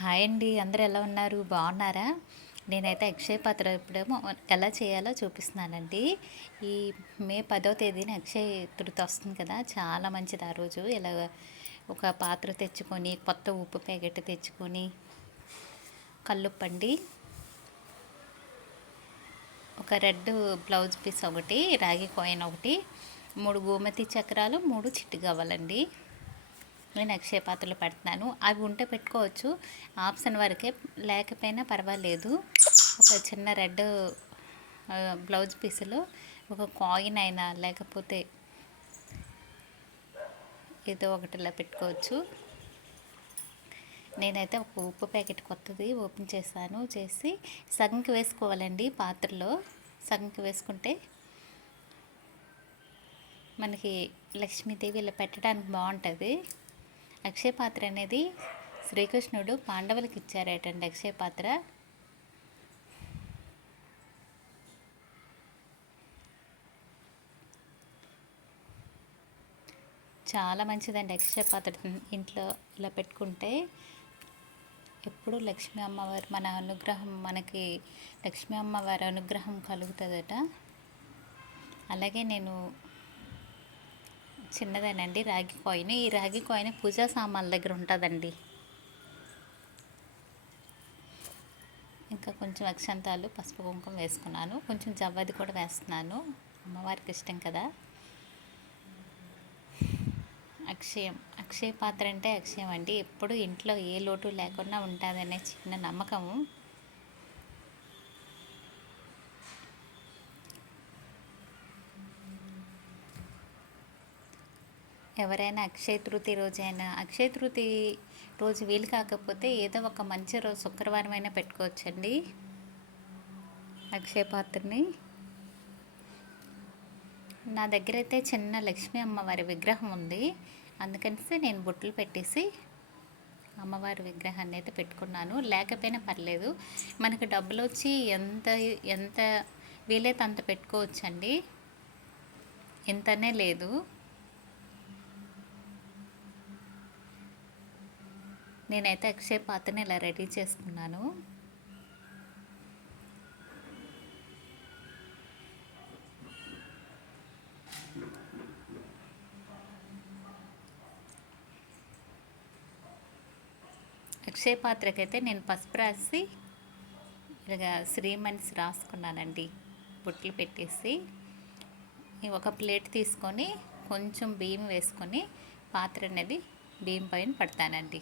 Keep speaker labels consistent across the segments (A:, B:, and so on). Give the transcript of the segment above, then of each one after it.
A: Hi అండి అందరు ఎలా ఉన్నారు? బాగున్నారా? నేనైతే అక్షయ పాత్ర ఇప్పుడేమో ఎలా చేయాలో చూపిస్తున్నానండి. ఈ మే పదో తేదీన అక్షయ తృతి వస్తుంది కదా చాలా మంచిది ఆ రోజు. ఇలా ఒక పాత్ర తెచ్చుకొని కొత్త ఉప్పు ప్యాకెట్ తెచ్చుకొని కల్లుప్పండి. ఒక రెడ్ బ్లౌజ్ పీస్ ఒకటి రాగి కాయిన్ ఒకటి మూడు గోమతి చక్రాలు మూడు చిట్టు కావాలండి నేను అక్షయ పాత్రలు పెడుతున్నాను. అవి ఉంటే పెట్టుకోవచ్చు. ఆప్షన్ వరకే లేకపోయినా పర్వాలేదు. ఒక చిన్న రెడ్ బ్లౌజ్ పీసులో ఒక కాయిన్ అయినా లేకపోతే ఏదో ఒకటిలా పెట్టుకోవచ్చు. నేనైతే ఒక ఉప్పు ప్యాకెట్ కొత్తది ఓపెన్ చేశాను. చేసి సగంకి వేసుకోవాలండి పాత్రలో. సగంకి వేసుకుంటే మనకి లక్ష్మీదేవి ఇలా పెట్టడానికి బాగుంటుంది. అక్షయ పాత్ర అనేది శ్రీకృష్ణుడు పాండవులకు ఇచ్చారటండి అక్షయ పాత్ర. చాలా మంచిదండి అక్షయ పాత్ర ఇంట్లో ఇలా పెట్టుకుంటే. ఎప్పుడు లక్ష్మీ అమ్మవారు మన అనుగ్రహం మనకి లక్ష్మీ అమ్మవారి అనుగ్రహం కలుగుతుందట. అలాగే నేను చిన్నదేనండి రాగి కాయిన్. ఈ రాగి కాయిన్ పూజా సామాన్ల దగ్గర ఉంటుందండి. ఇంకా కొంచెం అక్షంతాలు పసుపు కుంకుమ వేసుకున్నాను. కొంచెం జవ్వది కూడా వేస్తున్నాను. అమ్మవారికి ఇష్టం కదా. అక్షయం అక్షయ పాత్ర అంటే అక్షయం అండి. ఎప్పుడు ఇంట్లో ఏ లోటు లేకుండా ఉంటుందనే చిన్న నమ్మకము. ఎవరైనా అక్షయ తృతీయ రోజైనా అక్షయ తృతీయ రోజు వీలు కాకపోతే ఏదో ఒక మంచి రోజు శుక్రవారం అయినా పెట్టుకోవచ్చండి. అక్షయ పాత్రని. నా దగ్గర అయితే చిన్న లక్ష్మీ అమ్మవారి విగ్రహం ఉంది. అందుకని నేను బొట్లు పెట్టేసి అమ్మవారి విగ్రహాన్ని అయితే పెట్టుకున్నాను. లేకపోయినా పర్లేదు మనకు డబ్బులు వచ్చి ఎంత ఎంత వీలైతే అంత పెట్టుకోవచ్చండి. ఎంతనే లేదు. నేనైతే అక్షయ పాత్రని ఇలా రెడీ చేసుకున్నాను. అక్షయ పాత్రకైతే నేను పసుపు రాసి ఇలాగా శ్రీమన్స్ రాసుకున్నానండి. బుట్లు పెట్టేసి ఒక ప్లేట్ తీసుకొని కొంచెం బియ్యం వేసుకొని పాత్ర అనేది బియ్యం పైన పడతానండి.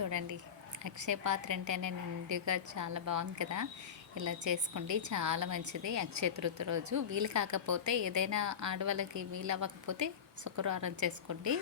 A: చూడండి. అక్షయ పాత్ర అంటేనే నిండుగా చాలా బాగుంది కదా. ఇలా చేసుకోండి చాలా మంచిది. అక్షయ తృతీయ రోజు వీలు కాకపోతే ఏదైనా ఆడవాళ్ళకి వీలు అవ్వకపోతే శుక్రవారం చేసుకోండి.